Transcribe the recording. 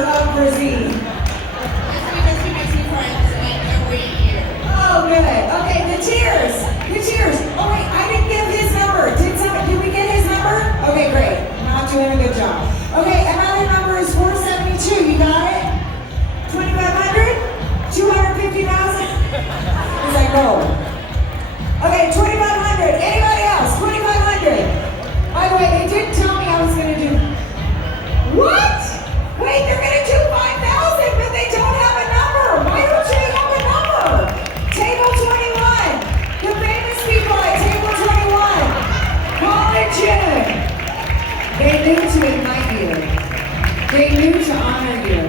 Of Bresee. That's because he makes me friends like every year. Oh, good. Okay, the cheers. The cheers. Oh, wait, I didn't give his number. Did we get his number? Okay, great. Not doing a good job. Okay, another number is 472. You got it? 2,500? 250,000? He's like, no. Okay, 2,500. Anybody else? 2,500. By the way, they didn't tell me I was going to do. What? Wait, they're going to do 5,000, but they don't have a number. Why don't you have a number? Table 21. The famous people at table 21. Paul and Jim. They knew to invite you. They knew to honor you.